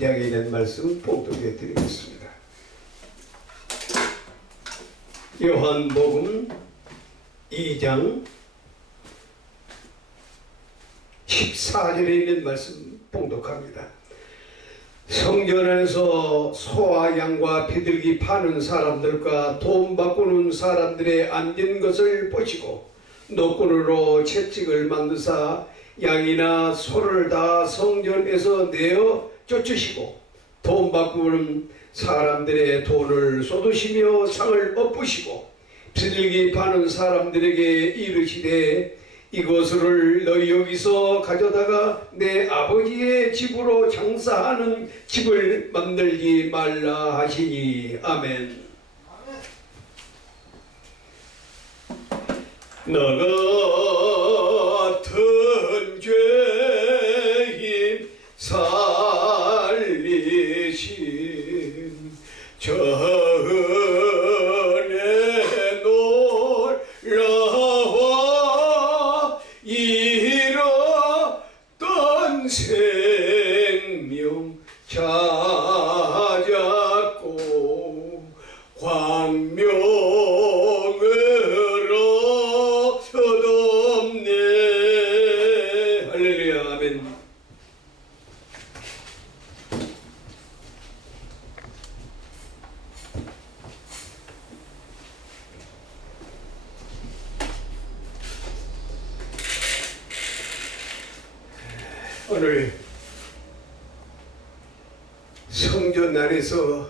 2장에 있는 말씀 봉독해 드리겠습니다. 요한복음 2장 14절에 있는 말씀 봉독합니다. 성전 안에서 소와 양과 비둘기 파는 사람들과 돈 바꾸는 사람들의 앉은 것을 보시고 노끈으로 채찍을 만드사 양이나 소를 다 성전에서 내어 쫓으시고 돈 바꾸는 사람들의 돈을 쏟으시며 상을 엎으시고 비둘기 파는 사람들에게 이르시되 이것을 너희 여기서 가져다가 내 아버지의 집으로 장사하는 집을 만들지 말라 하시니. 아멘. 너 같은 죄인 살리신 전에 놀라와 잃었던 생명 찾았고 광명으로 얻었네. 할렐루야. 아멘. 오늘 성전 안에서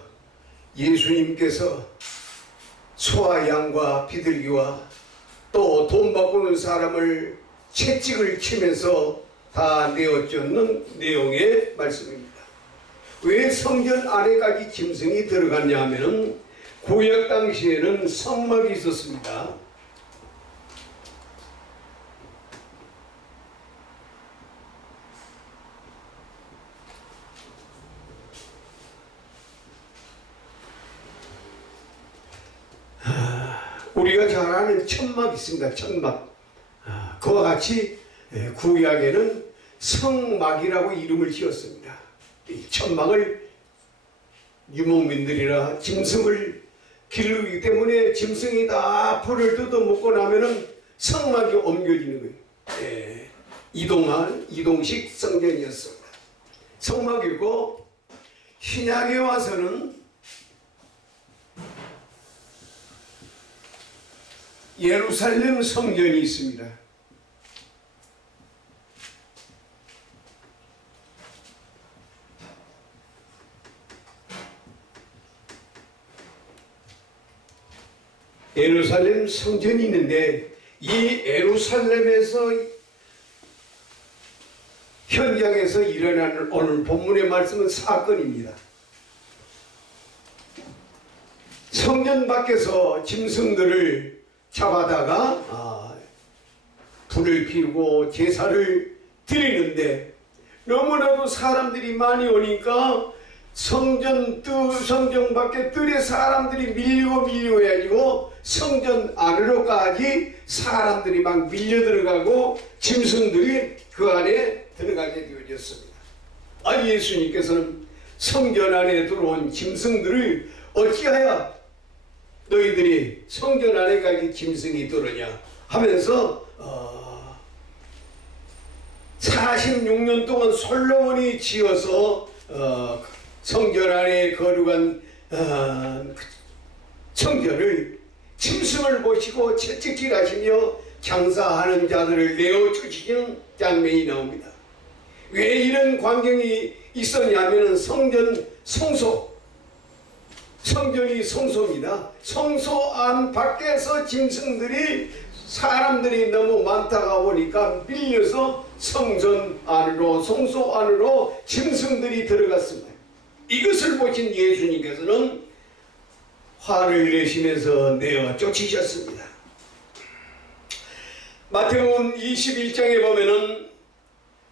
예수님께서 소와 양과 비둘기와 또 돈 바꾸는 사람을 채찍을 치면서 다 내어쫓는 내용의 말씀입니다. 왜 성전 안에까지 짐승이 들어갔냐 하면은 구약 당시에는 성막이 있었습니다. 우리가 잘 아는 천막 있습니다. 천막. 그와 같이 구약에는 성막이라고 이름을 지었습니다. 이 천막을 유목민들이나 짐승을 기르기 때문에 짐승이 다 풀을 뜯어먹고 나면은 성막이 옮겨지는 거예요. 이동식 성전이었습니다. 성막이고 신약에 와서는 예루살렘 성전이 있습니다. 예루살렘 성전이 있는데 이 예루살렘에서 현장에서 일어나는 오늘 본문의 말씀은 사건입니다. 성전 밖에서 짐승들을 잡아다가 불을 피우고 제사를 드리는데 너무나도 사람들이 많이 오니까 성전 밖에 뜰에 사람들이 밀리고 해가지고 성전 안으로까지 사람들이 막 밀려 들어가고 짐승들이 그 안에 들어가게 되어졌습니다. 예수님께서는 성전 안에 들어온 짐승들을 어찌하여 너희들이 성전 안에까지 짐승이 들어오냐 하면서 46년 동안 솔로몬이 지어서 성전 안에 거룩한 성전을 짐승을 보시고 채찍질하시며 장사하는 자들을 내어쫓으시는 장면이 나옵니다. 왜 이런 광경이 있었냐면 성전이 성소입니다. 성소 안 밖에서 짐승들이 사람들이 너무 많다가 보니까 밀려서 성전 안으로 성소 안으로 짐승들이 들어갔습니다. 이것을 보신 예수님께서는 화를 내시면서 내어 쫓으셨습니다. 마태복음 21장에 보면은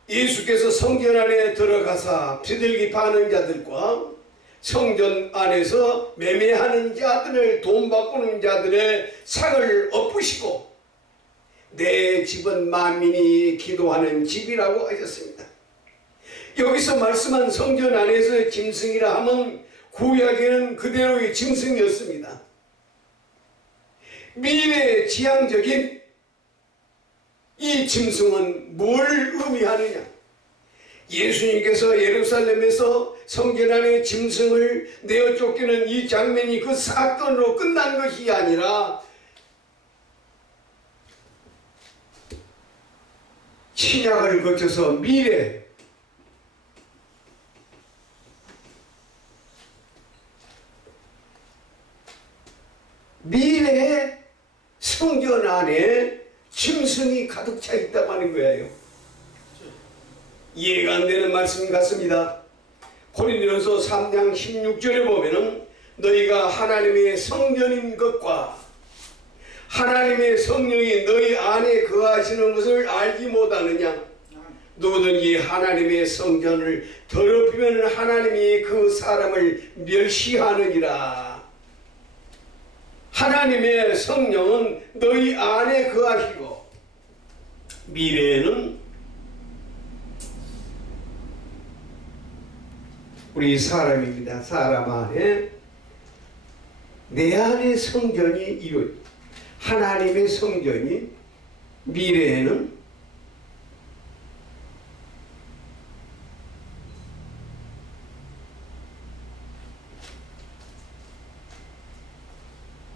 예수께서 성전 안에 들어가사 비둘기 파는 자들과 성전 안에서 매매하는 자들을 돈 바꾸는 자들의 상을 엎으시고 내 집은 만민이 기도하는 집이라고 하셨습니다. 여기서 말씀한 성전 안에서 짐승이라 하면 구약에는 그대로의 짐승이었습니다. 미래의 지향적인 이 짐승은 뭘 의미하느냐? 예수님께서 예루살렘에서 성전 안에 짐승을 내어 쫓기는 이 장면이 그 사건으로 끝난 것이 아니라 신약을 거쳐서 미래의 성전 안에 짐승이 가득 차 있다고 하는 거예요. 이해가 안 되는 말씀 같습니다. 고린도전서 3장 16절에 보면은 너희가 하나님의 성전인 것과 하나님의 성령이 너희 안에 거하시는 것을 알지 못하느냐? 누구든지 하나님의 성전을 더럽히면 하나님이 그 사람을 멸시하느니라. 하나님의 성령은 너희 안에 거하시고 미래에는 우리 사람입니다. 사람 안에 내 안에 성전이 이루어집니다. 하나님의 성전이 미래에는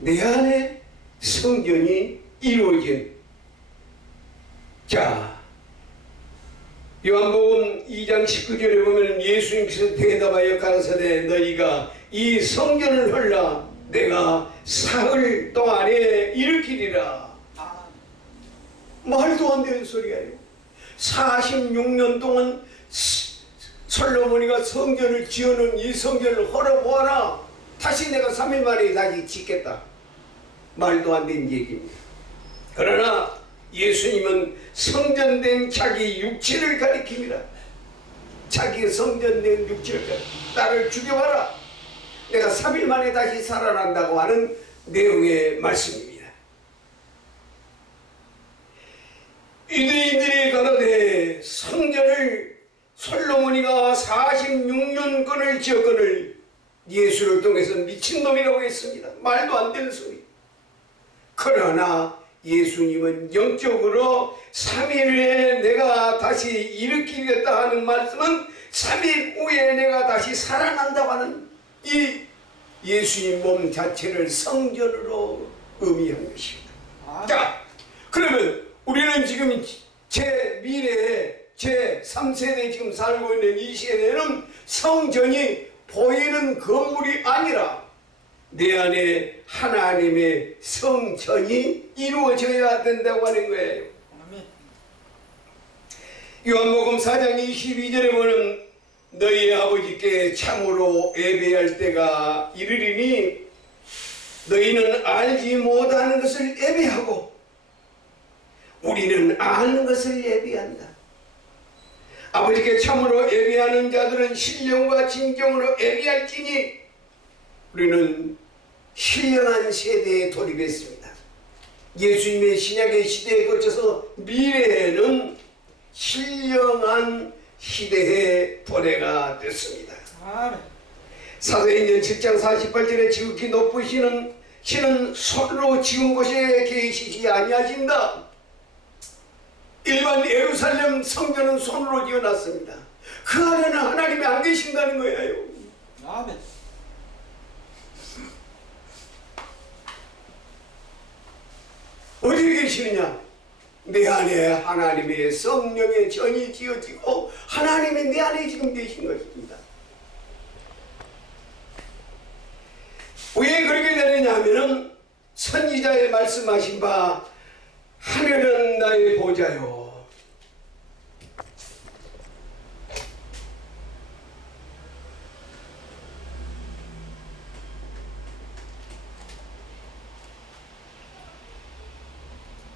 내 안에 성전이 이루어진 자 요한복음 2장 19절에 보면 예수님께서 대답하여 가라사대 너희가 이 성전을 헐라 내가 사흘 동안에 일으키리라. 말도 안 되는 소리예요. 46년 동안 솔로몬이가 성전을 지어놓은 이 성전을 헐어보아라. 다시 내가 3일 만에 다시 짓겠다. 말도 안 되는 얘기입니다. 그러나 예수님은 성전된 자기 육체를 가리킵니다. 자기 성전된 육체를 가리킵니다. 나를 죽여봐라. 내가 3일 만에 다시 살아난다고 하는 내용의 말씀입니다. 유대인들이 가로되 성전을 솔로몬이가 46년권을 지었거늘 예수를 통해서 미친놈이라고 했습니다. 말도 안 되는 소리. 그러나 예수님은 영적으로 3일에 내가 다시 일으키겠다 하는 말씀은 3일 후에 내가 다시 살아난다고 하는 이 예수님 몸 자체를 성전으로 의미한 것입니다. 자, 그러면 우리는 지금 제 미래에 제 3세대 지금 살고 있는 이 세대는 성전이 보이는 건물이 아니라 내 안에 하나님의 성전이 이루어져야 된다고 하는 거예요. 요한복음 4장 22절에 보면 너희 아버지께 참으로 예배할 때가 이르리니 너희는 알지 못하는 것을 예배하고 우리는 아는 것을 예배한다. 아버지께 참으로 예배하는 자들은 신령과 진정으로 예배할지니 우리는 신령한 세대에 돌입했습니다. 예수님의 신약의 시대에 거쳐서 미래에는 신령한 시대의 도래가 됐습니다. 사도행전 7장 48절에 지극히 높으시는 신은 손으로 지은 곳에 계시지 아니하신다. 일반 예루살렘 성전은 손으로 지어놨습니다. 그 안에는 하나님이 안 계신다는 거예요. 아멘. 어디에 계시느냐? 내 안에 하나님의 성령의 전이 지어지고 하나님이 내 안에 지금 계신 것입니다. 왜 그렇게 되느냐 하면은 선지자의 말씀하신 바 하늘은 나의 보좌요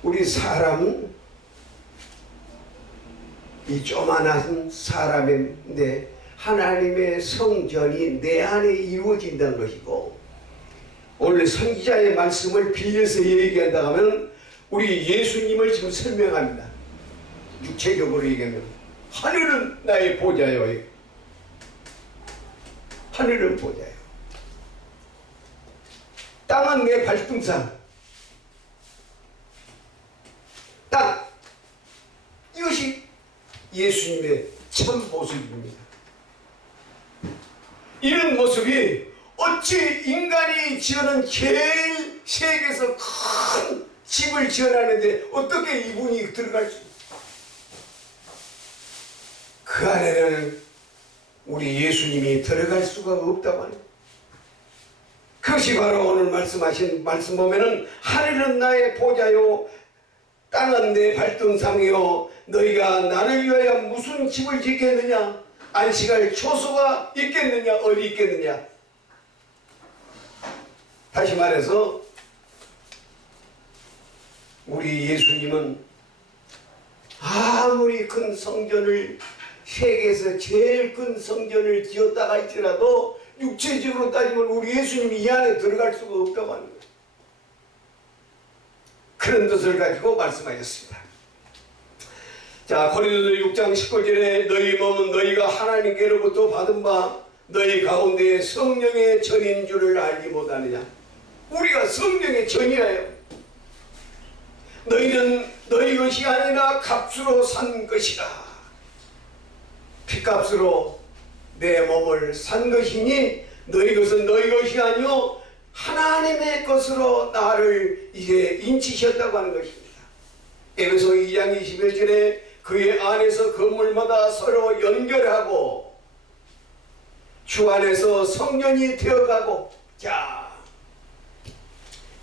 우리 사람은 이 조만한 사람인데 하나님의 성전이 내 안에 이루어진다는 것이고 원래 선지자의 말씀을 빌려서 얘기한다 하면 우리 예수님을 지금 설명합니다. 육체적으로 얘기하면 하늘은 나의 보좌요. 하늘은 보좌요. 땅은 내 발등상. 땅. 이것이 예수님의 참 모습입니다. 이런 모습이 어찌 인간이 지어놓은 제일 세계에서 큰 집을 지어놨는데 어떻게 이분이 들어갈 수 있어요? 그 안에는 우리 예수님이 들어갈 수가 없다고 하는 거예요. 그것이 바로 오늘 말씀하신 말씀 보면은 하늘은 나의 보좌요 땅은 내 발등상이요 너희가 나를 위하여 무슨 집을 짓겠느냐? 안식할 초소가 있겠느냐? 어디 있겠느냐? 다시 말해서 우리 예수님은 아무리 큰 성전을 세계에서 제일 큰 성전을 지었다 할지라도 육체적으로 따지면 우리 예수님이 이 안에 들어갈 수가 없다고 하는 거예요. 그런 뜻을 가지고 말씀하셨습니다. 자, 고린도서 6장 19절에 너희 몸은 너희가 하나님께로부터 받은 바 너희 가운데 성령의 전인 줄을 알지 못하느냐. 우리가 성령의 전이에요. 너희는 너희 것이 아니라 값으로 산 것이라. 피값으로 내 몸을 산 것이니 너희 것은 너희 것이 아니요 하나님의 것으로 나를 이제 인치셨다고 하는 것입니다. 에베소 2장 21절에 그의 안에서 건물마다 서로 연결하고 주 안에서 성전이 되어가고. 자,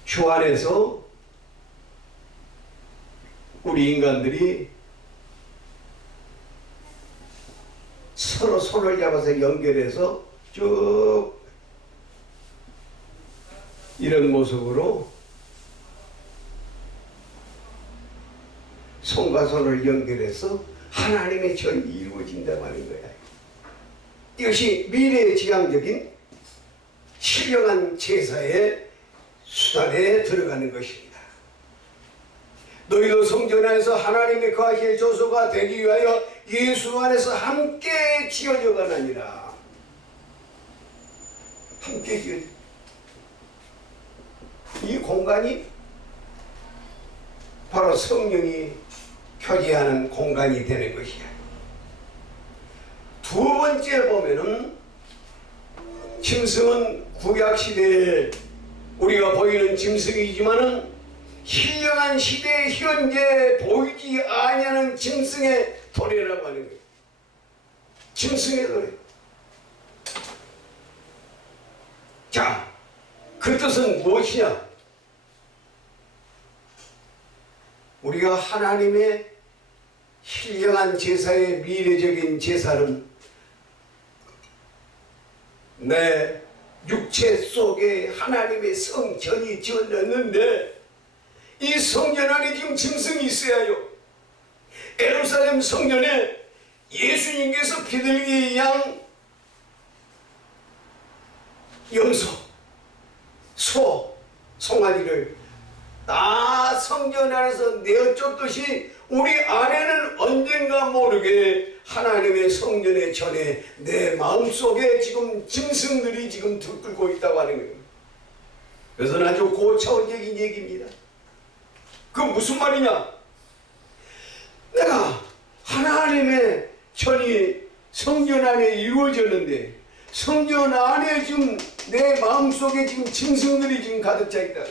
주 안에서 우리 인간들이 서로 손을 잡아서 연결해서 쭉 이런 모습으로 손과 손을 연결해서 하나님의 전이 이루어진다고 하는 거야. 이것이 미래의 지향적인 신령한 제사의 수단에 들어가는 것입니다. 너희도 성전 안에서 하나님의 거하실 조소가 되기 위하여 예수 안에서 함께 지어져 가느니라. 함께 지어져. 이 공간이 바로 성령이 표지하는 공간이 되는 것이야. 두 번째 보면은 짐승은 구약시대에 우리가 보이는 짐승이지만은 신령한 시대에 현재 보이지 아니하는 짐승의 도래라고 하는 거예요. 짐승의 도래. 자, 그 뜻은 무엇이냐? 우리가 하나님의 신령한 제사의 미래적인 제사는 내 육체 속에 하나님의 성전이 지어졌는데 이 성전 안에 지금 짐승이 있어야 해요. 예루살렘 성전에 예수님께서 비둘기 양, 염소, 소, 송아지를 다 성전 안에서 내어쫓듯이 우리 안에는 언젠가 모르게 하나님의 성전의 전에 내 마음속에 지금 짐승들이 지금 들끓고 있다고 하는 거예요. 그래서 아주 고차원적인 얘기입니다. 그 무슨 말이냐? 내가 하나님의 전이 성전 안에 이루어졌는데 성전 안에 지금 내 마음속에 지금 짐승들이 지금 가득 차 있다.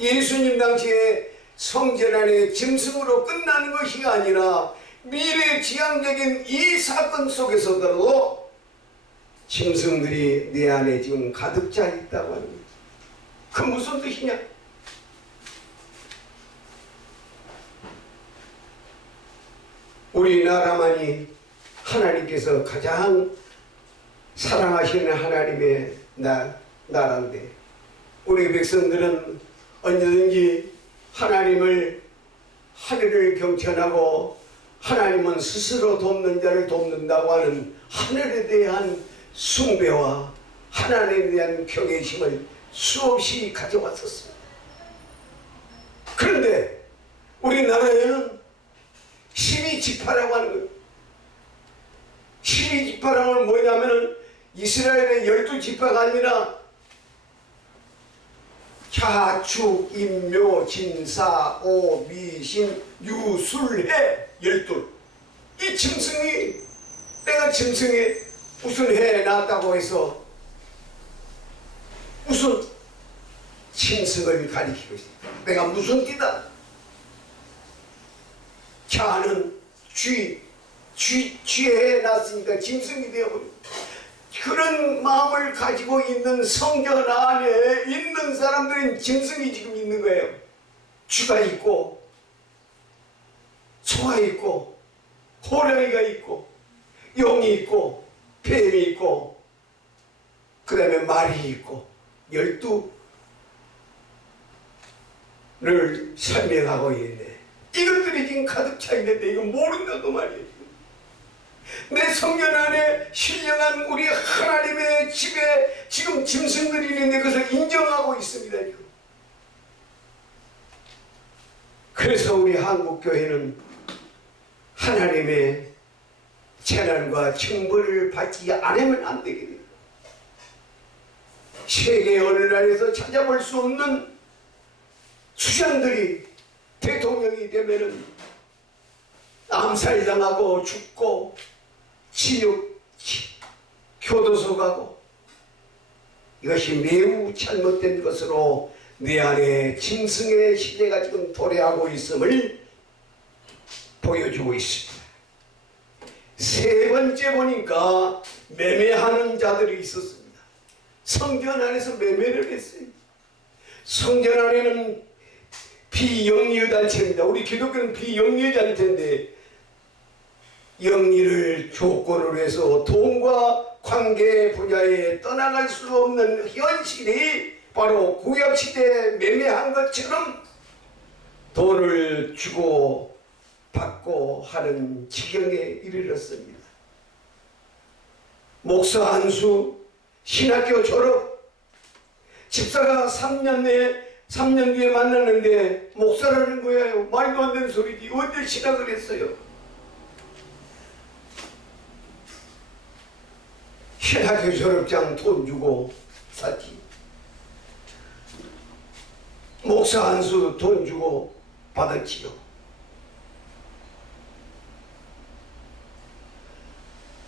예수님 당시에 성전 안에 짐승으로 끝나는 것이 아니라 미래 지향적인 이 사건 속에서도 짐승들이 내 안에 지금 가득 차 있다고 하는 거예요. 그 무슨 뜻이냐? 우리나라만이 하나님께서 가장 사랑하시는 하나님의 나라인데 우리 백성들은 언제든지 하나님을 하늘을 경천하고 하나님은 스스로 돕는 자를 돕는다고 하는 하늘에 대한 숭배와 하나님에 대한 경외심을 수없이 가져왔었습니다. 그런데 우리나라에는 12지파라고 하는 거예요. 12지파라는 뭐냐면은 이스라엘의 12지파가 아니라 자축, 임묘, 진사, 오, 미신, 유, 술, 해 12. 이 짐승이, 내가 짐승이 무슨 해 낳았다고 해서 무슨 짐승을 가리키고 있어. 내가 무슨 띠다. 자는 쥐해 놨으니까 짐승이 되어버려. 그런 마음을 가지고 있는 성전 안에 있는 사람들은 짐승이 지금 있는 거예요. 쥐가 있고 소가 있고 호랑이가 있고 용이 있고 뱀이 있고 그 다음에 말이 있고 12를 설명하고 있네. 이것들이 지금 가득 차 있는데 이거 모른다고 말이에요. 내 성전 안에 신령한 우리 하나님의 집에 지금 짐승들이 있는데 그것을 인정하고 있습니다. 지금. 그래서 우리 한국교회는 하나님의 재난과 징벌을 받지 않으면 안 되게 됩니다. 세계 어느 나라에서 찾아볼 수 없는 수장들이 대통령이 되면은 암살당하고 죽고 지옥 교도소 가고 이것이 매우 잘못된 것으로 내 안에 짐승의 시대가 지금 도래하고 있음을 보여주고 있습니다. 세 번째 보니까 매매하는 자들이 있었습니다. 성전 안에서 매매를 했어요. 성전 안에는 비영리의 단체입니다. 우리 기독교는 비영리의 단체인데 영리를 조건으로 해서 돈과 관계 분야에 떠나갈 수 없는 현실이 바로 구약시대에 매매한 것처럼 돈을 주고 받고 하는 지경에 이르렀습니다. 목사 한수, 신학교 졸업, 집사가 3년 뒤에 만났는데 목사라는 거예요. 말도 안 되는 소리지. 언제 신학을 했어요? 신학교 졸업장 돈 주고 샀지. 목사 한수 돈 주고 받았지요.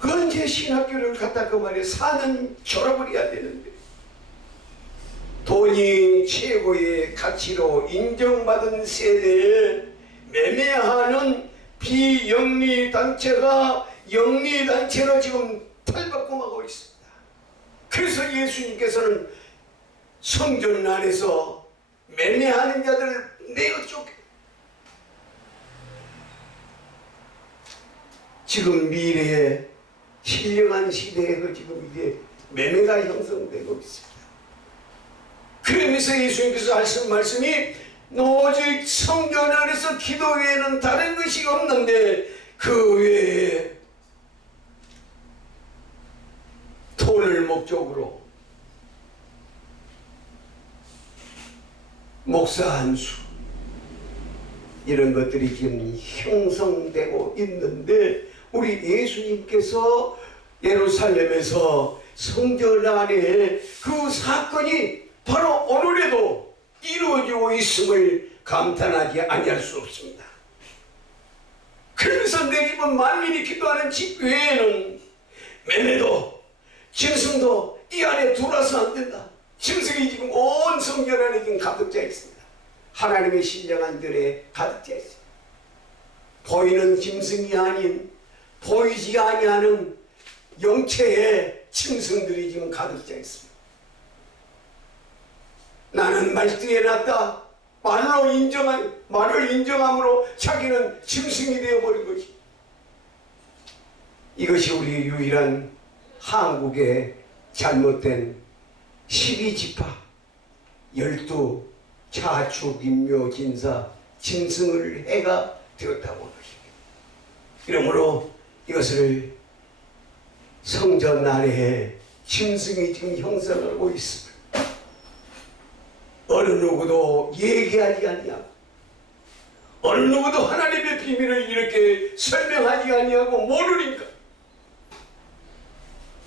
언제 신학교를 갔다 그 말에 4년 졸업을 해야 되는데 돈이 최고의 가치로 인정받은 세대에 매매하는 비영리단체가 영리단체로 지금 탈바꿈하고 있습니다. 그래서 예수님께서는 성전 안에서 매매하는 자들을 내어 쫓겨. 지금 미래에 신령한 시대에 지금 이제 매매가 형성되고 있습니다. 그러면서 예수님께서 하신 말씀이 오직 성전 안에서 기도 외에는 다른 것이 없는데 그 외에 돈을 목적으로 목사 한수 이런 것들이 지금 형성되고 있는데 우리 예수님께서 예루살렘에서 성전 안에 그 사건이 바로 오늘에도 이루어지고 있음을 감탄하지 아니할 수 없습니다. 그래서 내 집은 만민이 기도하는 집 외에는 매매도 짐승도 이 안에 들어와서 안 된다. 짐승이 지금 온 성전 안에 지금 가득 차 있습니다. 하나님의 신령한 들에 가득 차 있습니다. 보이는 짐승이 아닌 보이지 아니하는 영체의 짐승들이 지금 가득 차 있습니다. 나는 말띠에 났다. 말을 인정함으로 자기는 짐승이 되어버린 것이. 이것이 우리 유일한 한국의 잘못된 12지파 12 자축, 임묘, 진사, 짐승을 해가 되었다고 하는 것입니다. 그러므로 이것을 성전 안에 짐승이 지금 형성하고 있습니다. 어느 누구도 얘기하지 아니하고 어느 누구도 하나님의 비밀을 이렇게 설명하지 아니하고 모르니까.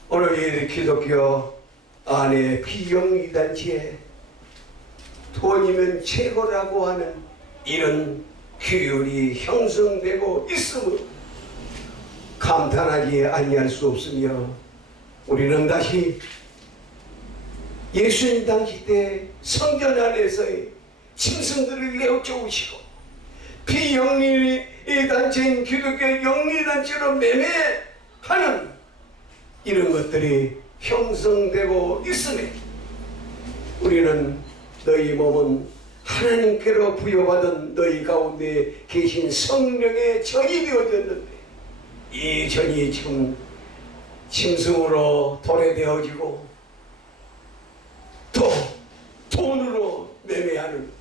오늘 이 기독교 안에 비영리단체에 돈이면 최고라고 하는 이런 규율이 형성되고 있으므로 감탄하지 아니할 수 없으며, 우리는 다시 예수님 당시 때 성전 안에서의 짐승들을 내어쫓으시고 비영리 단체인 기독교 영리단체로 매매하는 이런 것들이 형성되고 있으니, 우리는 너희 몸은 하나님께로 부여받은 너희 가운데 계신 성령의 전이 되어졌는데, 이 전이 지금 짐승으로 도래되어지고 또 돈으로 매매하는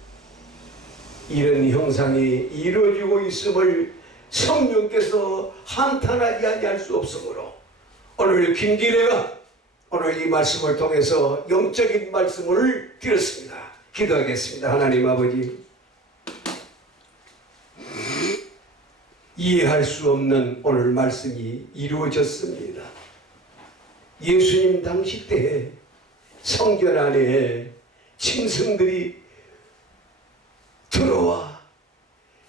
이런 형상이 이루어지고 있음을 성령께서 한탄하지 아니할 수 없으므로, 오늘 김기래가 오늘 이 말씀을 통해서 영적인 말씀을 드렸습니다. 기도하겠습니다. 하나님 아버지, 이해할 수 없는 오늘 말씀이 이루어졌습니다. 예수님 당시 때에 성전 안에 짐승들이 들어와,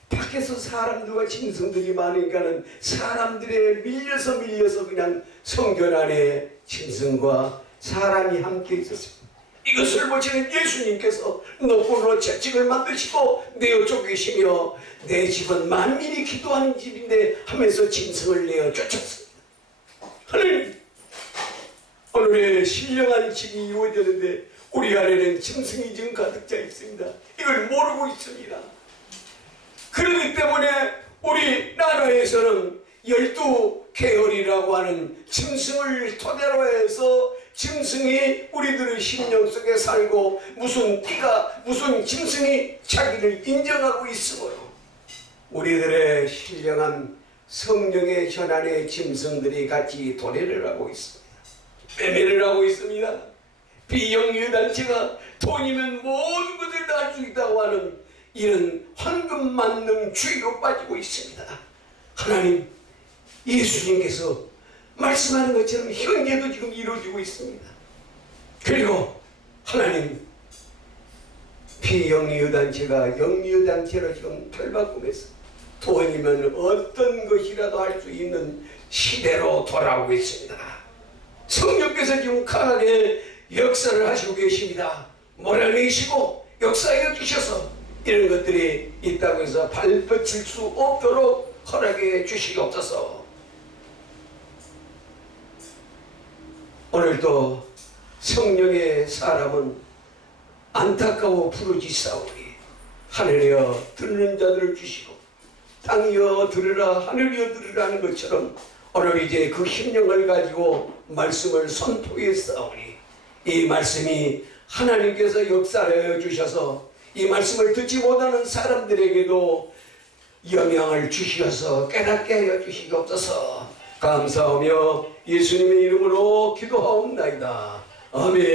밖에서 사람들과 짐승들이 많으니까는 사람들에 밀려서 그냥 성전 안에 짐승과 사람이 함께 있었습니다. 이것을 보시는 예수님께서 너구로 채찍을 만드시고 내어 쫓기시며, 내 집은 만민이 기도하는 집인데 하면서 짐승을 내어 쫓았습니다. 하나님, 오늘의 신령한 집이 이루어졌는데 우리 안에는 짐승이 지금 가득 차 있습니다. 이걸 모르고 있습니다. 그렇기 때문에 우리 나라에서는 12계열이라고 하는 짐승을 토대로 해서 짐승이 우리들의 심령 속에 살고 무슨 짐승이 자기를 인정하고 있으므로 우리들의 신령한 성령의 전환의 짐승들이 같이 도래를 하고 있습니다. 매매를 하고 있습니다. 비영리단체가 돈이면 모든 것을 다 할 수 있다고 하는 이런 황금 만능 주의로 빠지고 있습니다. 하나님, 예수님께서 말씀하는 것처럼 현재도 지금 이루어지고 있습니다. 그리고 하나님, 비영리단체가 영리단체로 지금 결바꿈해서 돈이면 어떤 것이라도 할 수 있는 시대로 돌아오고 있습니다. 성령께서 지금 강하게 역사를 하시고 계십니다. 몰아내시고 역사해 주셔서 이런 것들이 있다고 해서 발붙일 수 없도록 허락해 주시옵소서. 오늘도 성령의 사람은 안타까워 부르짖사오니 하늘이여 듣는 자들을 주시고 땅이여 들으라 하늘이여 들으라 하는 것처럼 오늘 이제 그 심령을 가지고 말씀을 선포했사오니 이 말씀이 하나님께서 역사하여 주셔서 이 말씀을 듣지 못하는 사람들에게도 영향을 주셔서 깨닫게 하여 주시옵소서. 감사하며 예수님의 이름으로 기도하옵나이다. 아멘.